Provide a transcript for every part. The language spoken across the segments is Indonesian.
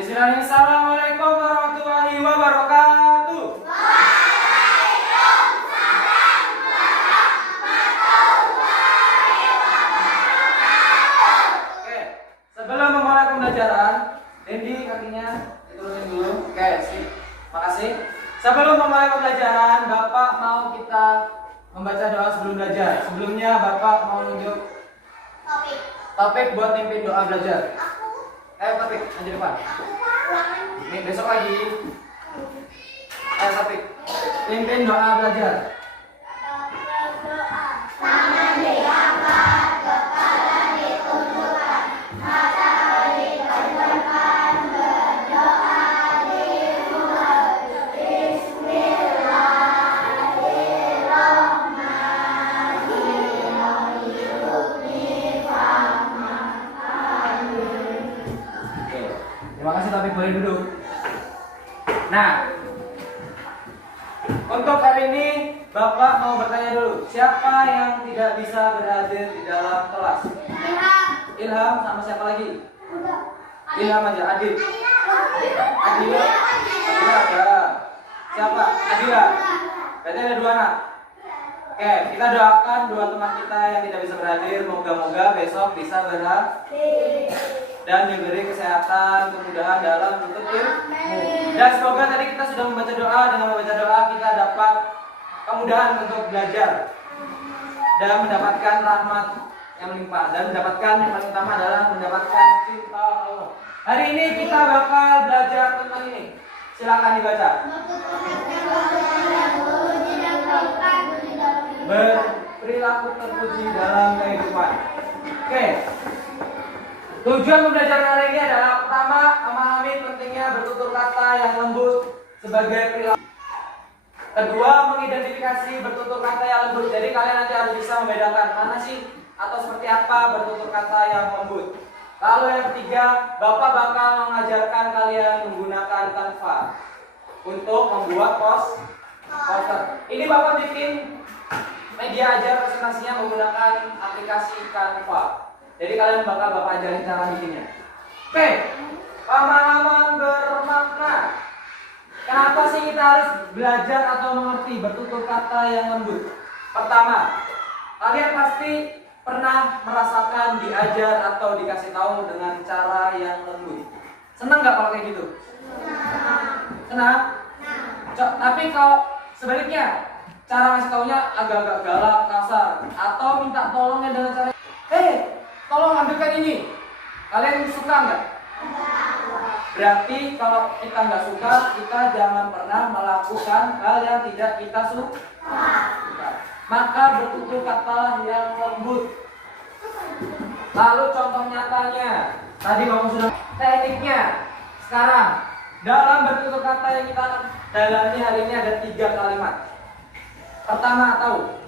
Bismillahirrahmanirrahim. Assalamualaikum warahmatullahi wabarakatuh. Waalaikumsalam warahmatullahi wabarakatuh. Oke, sebelum memulai pembelajaran, Dendi kakinya diturunin dulu. Oke, sip. Makasih. Sebelum memulai pembelajaran, Bapak mau kita membaca doa sebelum belajar. Sebelumnya Bapak mau nunjuk topik buat mimpin doa belajar. Ayo topik, maju depan. Ini besok lagi. Ayo topik, pimpin doa belajar. Tangan diangkat, kepala ditundukkan, mata dipejamkan, berdoa dimulai. Oke, terima kasih topik, boleh duduk. Nah, untuk hari ini Bapak mau bertanya dulu, siapa yang tidak bisa berhadir di dalam kelas? Ilham sama siapa lagi? Ilham aja, Adit. Adila ada. Siapa? Adila. Berarti ada dua anak. Oke, kita doakan dua teman kita yang tidak bisa berhadir, moga-moga besok bisa berhadir dan diberi kesehatan, kemudahan dalam menuntut ilmu. Dan semoga tadi kita sudah membaca doa, dengan membaca doa kita dapat kemudahan untuk belajar dan mendapatkan rahmat yang limpah, dan mendapatkan yang paling utama adalah mendapatkan cinta Allah. Hari ini kita bakal belajar tentang ini. Silakan dibaca. Berperilaku terpuji dalam kehidupan. Oke. Tujuan pembelajaran hari ini adalah pertama, memahami pentingnya bertutur kata yang lembut sebagai perilaku. Kedua, mengidentifikasi bertutur kata yang lembut. Jadi kalian nanti harus bisa membedakan mana sih atau seperti apa bertutur kata yang lembut. Lalu yang ketiga, Bapak bakal mengajarkan kalian menggunakan Canva untuk membuat poster. Ini Bapak bikin media ajar presentasinya menggunakan aplikasi Canva. Jadi kalian bakal Bapak ajarin cara bikinnya. Oke, pemahaman bermakna. Kenapa sih kita harus belajar atau mengerti bertutur kata yang lembut? Pertama, kalian pasti pernah merasakan diajar atau dikasih tahu dengan cara yang lembut. Senang nggak kalau kayak gitu? Senang. Tapi kalau sebaliknya, cara ngasih taunya agak-agak galak, kasar, atau minta tolongnya dengan cara, tolong ambilkan ini. Kalian suka nggak? Berarti kalau kita nggak suka, kita jangan pernah melakukan hal yang tidak kita suka. Maka bertutur katalah yang lembut. Lalu contoh nyatanya, tadi Bapak sudah tekniknya. Sekarang dalam bertutur kata yang kita dalami hari ini ada 3 kalimat. Pertama, tahu?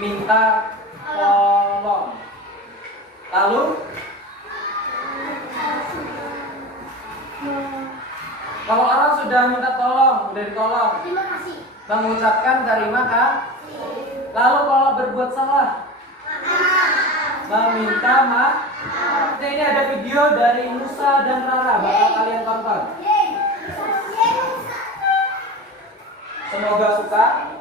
Minta tolong. Lalu kalau orang sudah minta tolong, udah ditolong, Terima kasih. mengucapkan terima kasih. Lalu kalau berbuat salah, meminta maaf. Ini ada video dari Musa dan Rara, bakal kalian tonton. Semoga suka.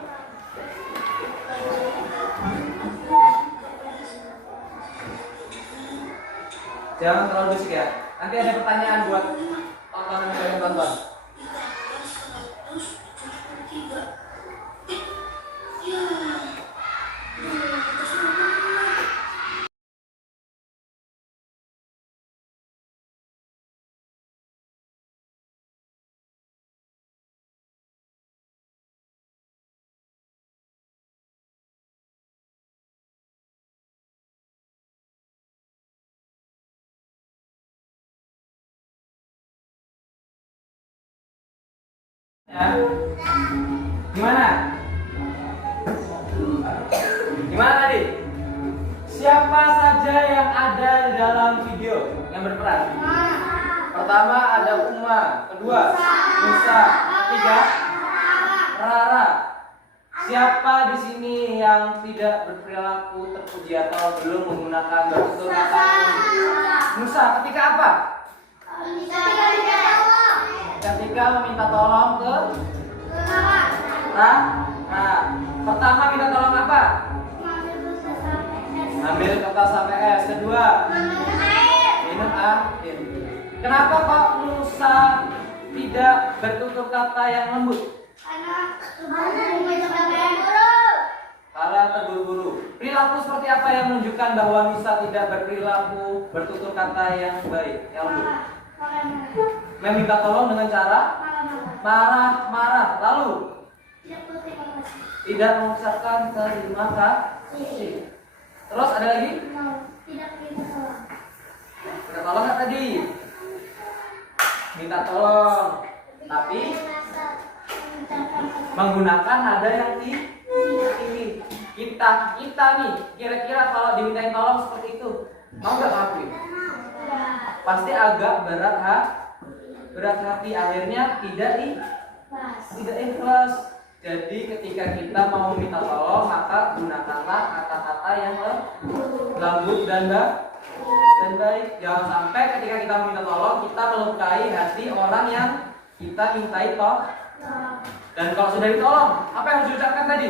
Jangan terlalu berisik ya. Nanti ada pertanyaan buat tontonan yang kalian tonton. Ya. Gimana? Gimana tadi? Siapa saja yang ada di dalam video yang berperan? Pertama ada Uma, kedua Musa, ketiga Rara. Siapa di sini yang tidak berperilaku terpuji atau belum menggunakan bertutur kata? Musa. Ketika apa? ketika meminta tolong ke pertama minta tolong apa? Ambil kertas sampai es. Kedua, minum air. Kenapa kok Musa tidak bertutur kata yang lembut? Karena terburu-buru. Perilaku seperti apa yang menunjukkan bahwa Musa tidak berperilaku bertutur kata yang baik, yang lembut? Meminta tolong dengan cara marah-marah. Lalu tidak mengucapkan terima kasih. Terus ada lagi? Minta tolong nggak tadi? Minta tolong, tapi menggunakan nada yang tinggi. Kita nih, kira-kira kalau dimintain tolong seperti itu, mau nggak ngelakuin? Pasti agak berat hati, akhirnya tidak ikhlas. Jadi ketika kita mau minta tolong, maka gunakanlah kata-kata yang lembut dan baik. Jangan sampai ketika kita minta tolong, kita melukai hati orang yang kita mintai tolong. Dan kalau sudah ditolong, apa yang harus diucapkan tadi?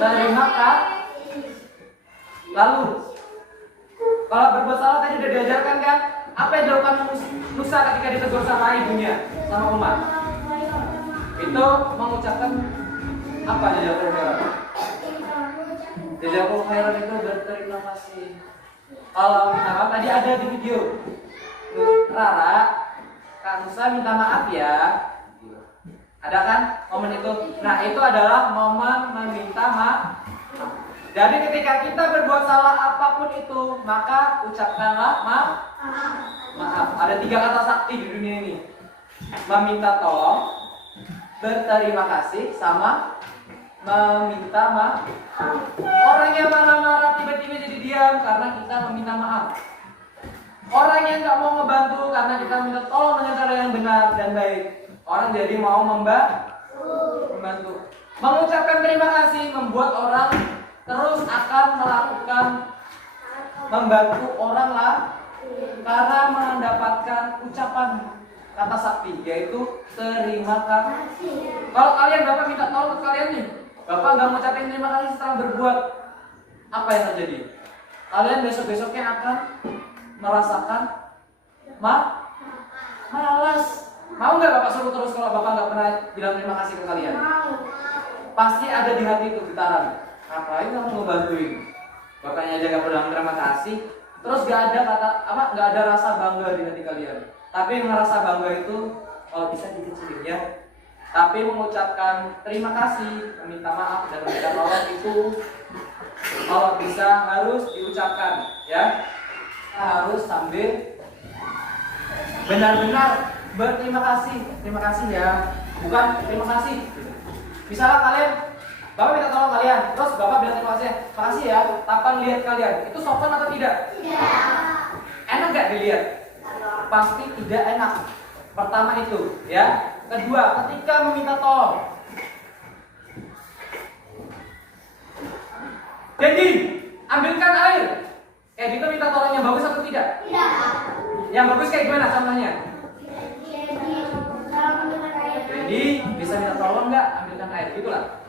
Terima kasih. Lalu, kalau berbuat salah tadi sudah diajarkan kan? Apa yang dilakukan Musa ketika ditegur sama ibunya, sama umat? Itu mengucapkan apa jazakallahu khairan? Jazakallahu khairan itu berterima kasih. Kalau minta maaf tadi ada di video. Rara, Kak Musa minta maaf ya. Ada kan momen itu? Nah, itu adalah momen meminta maaf. Jadi ketika kita berbuat salah apapun itu, maka ucapkanlah maaf. Ada 3 kata sakti di dunia ini. Meminta tolong, berterima kasih, sama meminta maaf. Orang yang marah-marah tiba-tiba jadi diam karena kita meminta maaf. Orang yang nggak mau ngebantu karena kita minta tolong dengan cara yang benar dan baik. Orang jadi mau membantu. Mengucapkan terima kasih membuat orang terus akan melakukan membantu orang lah karena mendapatkan ucapan kata sakti, yaitu terima kasih. Kalau kalian Bapak minta tolong ke kalian nih, Bapak nggak mengucapkan terima kasih setelah berbuat, apa yang terjadi? Kalian besok-besoknya akan merasakan malas. Mau nggak Bapak suruh terus kalau Bapak nggak pernah bilang terima kasih ke kalian? Pasti ada di hati itu getaran. Ngapain kamu ngebantuin? Bapaknya aja nggak bilang terima kasih, terus nggak ada rasa bangga di hati kalian. Tapi ngerasa bangga itu kalau bisa dikit-dikit ya. Tapi mengucapkan terima kasih, meminta maaf dan meminta tolong itu kalau bisa harus diucapkan ya. Harus sambil benar-benar berterima kasih. Terima kasih ya. Bukan terima kasih. Misalnya kalian Bapak minta tolong kalian, terus Bapak bilang terima kasih. Makasih ya, tanpa lihat kalian. Itu sopan atau tidak? Tidak. Enak nggak dilihat? Pasti tidak enak. Pertama itu, ya. Kedua, ketika meminta tolong. Jadi, ambilkan air. Kayak gitu minta tolong yang bagus atau tidak? Tidak. Yang bagus kayak gimana contohnya? Jadi, bisa minta tolong nggak? Ambilkan air, gitulah.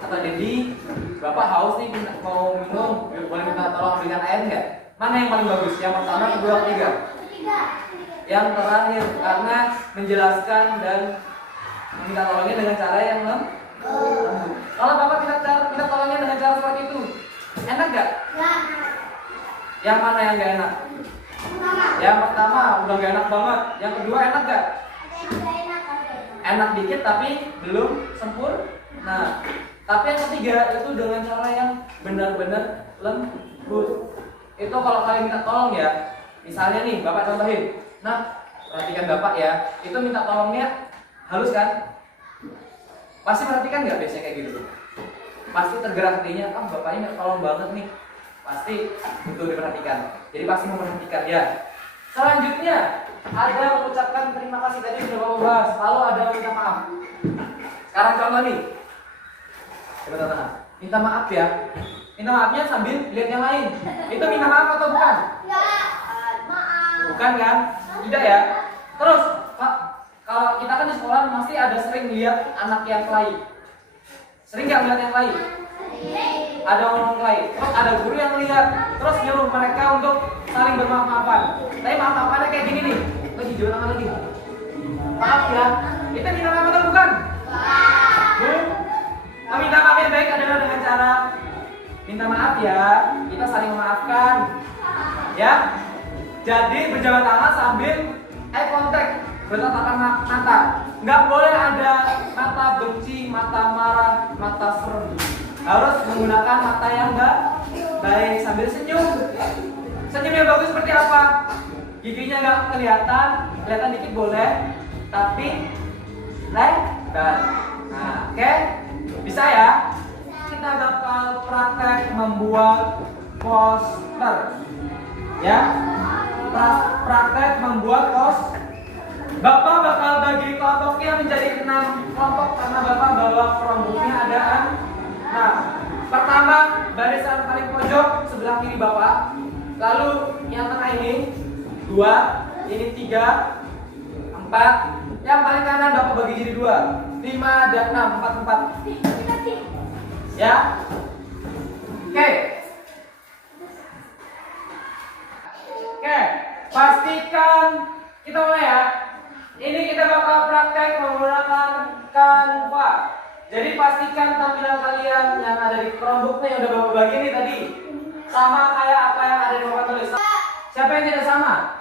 Atau jadi, Bapak haus nih mau minum, boleh minta tolong ambilkan air nggak? Mana yang paling bagus? Yang pertama, kedua, ketiga? Yang terakhir, karena menjelaskan dan meminta tolongnya dengan cara yang lembut. Kalau Bapak minta tolongnya dengan cara seperti itu, enak nggak? Yang mana yang nggak enak? Yang pertama udah nggak enak banget. Yang kedua enak nggak? Enak dikit tapi belum sempurna. Nah, tapi yang ketiga itu dengan cara yang benar-benar lembut. Itu kalau kalian minta tolong ya. Misalnya nih, Bapak contohin. Nah, perhatikan Bapak ya. Itu minta tolongnya halus kan? Pasti perhatikan nggak biasanya kayak gitu? Pasti tergerak hatinya. Bapaknya minta tolong banget nih. Pasti butuh diperhatikan. Jadi pasti memperhatikan ya. Selanjutnya ada mengucapkan terima kasih, tadi sudah Bapak bahas. Lalu ada minta maaf. Sekarang contoh nih. Coba tanya. Minta maaf ya. Minta maafnya sambil lihat yang lain. Itu minta maaf atau bukan? Bukan kan? Tidak ya. Terus kalau kita kan di sekolah pasti ada sering lihat anak yang kelahi. Sering nggak lihat yang kelahi? Ada orang kelahi. Terus ada guru yang lihat, terus nyuruh mereka untuk saling bermaaf-maafan. Tapi maaf-maafannya kayak gini nih. Lagi jual tangan lagi. Maaf ya. Kita minta maaf atau bukan? Bu, meminta maaf yang baik adalah dengan cara minta maaf ya. Kita saling memaafkan. Ya. Jadi berjabat tangan sambil eye contact, bertatapan mata. Nggak boleh ada mata benci, mata marah, mata serem. Harus menggunakan mata yang enggak baik sambil senyum. Senyum yang bagus seperti apa? Giginya nggak kelihatan dikit boleh, tapi lebar. Nah, oke, bisa ya? Kita bakal praktek membuat poster, ya. Praktek membuat poster. Bapak bakal bagi kelompoknya menjadi 6 kelompok karena Bapak bawa kelompoknya ada. Nah, pertama barisan paling pojok sebelah kiri Bapak. Lalu yang tengah ini 2, ini 3, 4. Yang paling kanan Bapak bagi jadi 2, 5 dan 6, 4. Ya. Oke. Oke, pastikan kita mulai ya. Ini kita bakal praktek menggunakan Canva. Jadi pastikan tampilan kalian yang ada di Chromebook yang udah Bapak bagi ini tadi sama kayak apa yang ada di Bapak tulis. Siapa yang tidak sama?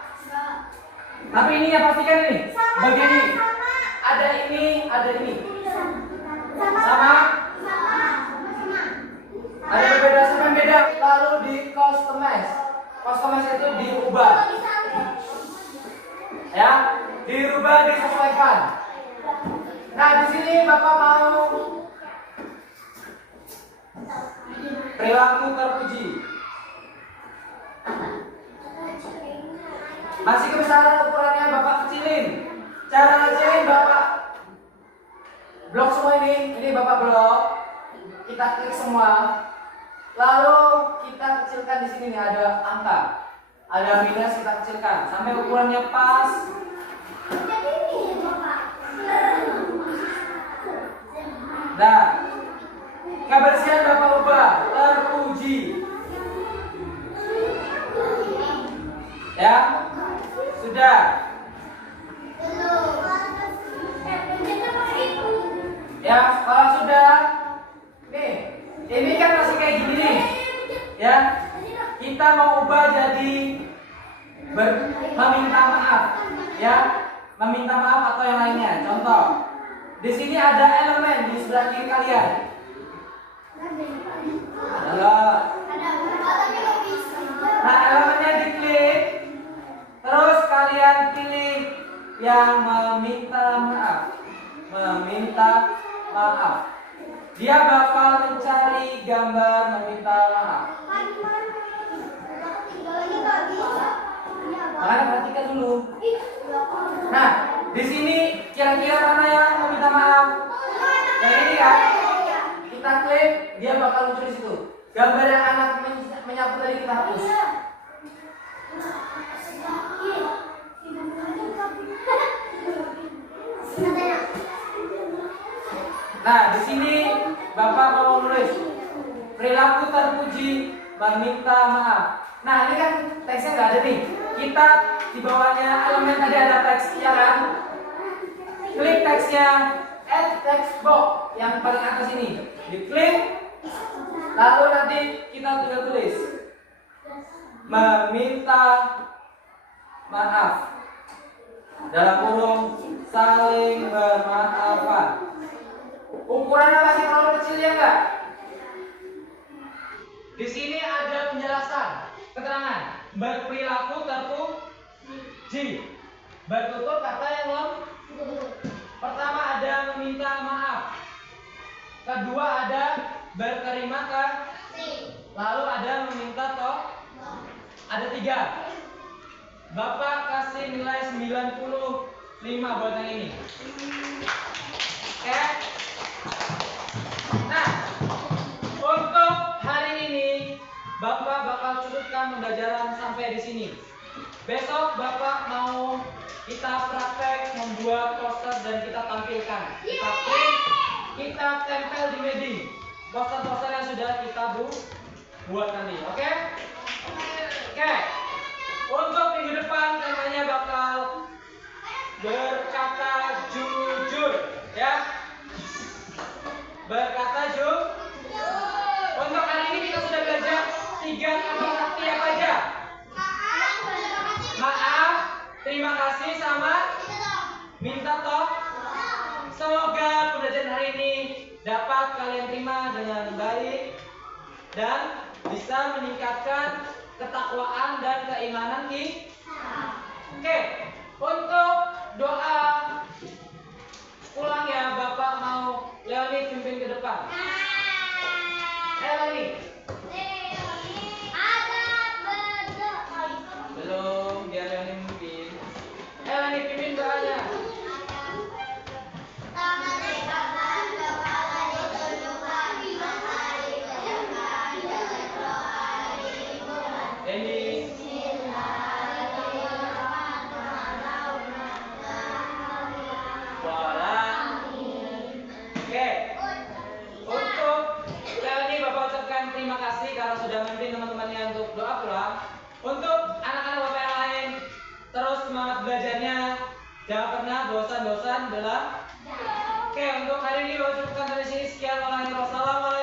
Tapi ini ya pastikan ini. Bagian ini. Ada ini, ada ini. Sama? Ada berbeda, sama yang beda. Lalu di customize. Customize itu diubah. Ya, dirubah, disesuaikan. Nah, di sini Bapak mau perilaku terpuji. Masih kebesaran ukurannya Bapak kecilin. Cara kecilin Bapak blok semua ini Bapak blok. Kita klik semua. Lalu kita kecilkan di sini nih ada angka. Ada minus kita kecilkan sampai ukurannya pas. Nah, kebersihan Bapak ubah terpuji. Ya, sudah. Ya, kalau sudah, nih, ini kan masih kayak gini nih, ya. Kita mau ubah jadi meminta maaf, ya, meminta maaf atau yang lainnya. Contoh, di sini ada elemen di sebelah kiri kalian. Adalah. Nah, elemennya diklik, terus kalian pilih yang meminta maaf. Meminta maaf. Dia bakal mencari gambar meminta maaf. Makanya perhatikan dulu. Nah, di sini kira-kira mana yang meminta maaf? Yang ini kan? Kita klik, dia bakal muncul di situ. Gambar yang anak menyapu tadi kita hapus. Nah, di sini Bapak mau nulis perilaku terpuji meminta maaf. Nah, ini kan teksnya nggak ada nih. Kita di bawahnya elemen tadi ada teks, ya kan? Klik teksnya, add text box yang paling atas ini. Diklik, lalu nanti kita tinggal tulis meminta maaf. Dalam kurung saling bermaafan. Ukurannya masih terlalu kecil ya enggak? Di sini ada penjelasan, keterangan berperilaku terpuji. Bertutur kata yang lembut. Pertama ada meminta maaf. Kedua ada berterima kasih. Lalu ada meminta toh. Ada 3. Bapak kasih nilai 95 buat yang ini. Oke. Nah, untuk hari ini Bapak bakal cukupkan pembelajaran sampai di sini. Besok Bapak mau kita praktek membuat poster akan kita print, kita tempel di media poster-poster yang sudah kita buat nanti. Oke? Oke. Untuk minggu depan temanya bakal berkata jujur, ya. Berkata jujur. Untuk hari ini kita sudah belajar 3 kata sakti apa aja? Maaf, terima kasih, sama minta tolong. Semoga pembelajaran hari ini dapat kalian terima dengan baik dan bisa meningkatkan ketakwaan dan keimanan kita. Oke, untuk doa pulang ya, Bapak mau Leoni pimpin ke depan. Leoni. Belum, biar Leoni mimpin. Leoni pimpin doanya. Denis. Oke. Untuk Leoni, Bapak ucapkan terima kasih karena sudah memimpin teman-temannya untuk doa pulang. Untuk anak-anak Bapak yang lain, terus semangat belajarnya. Jangan pernah bosan-bosan dalam. Oke, untuk hari ini Bapak cukupkan dari sini. Sekian. Wassalamualaikum.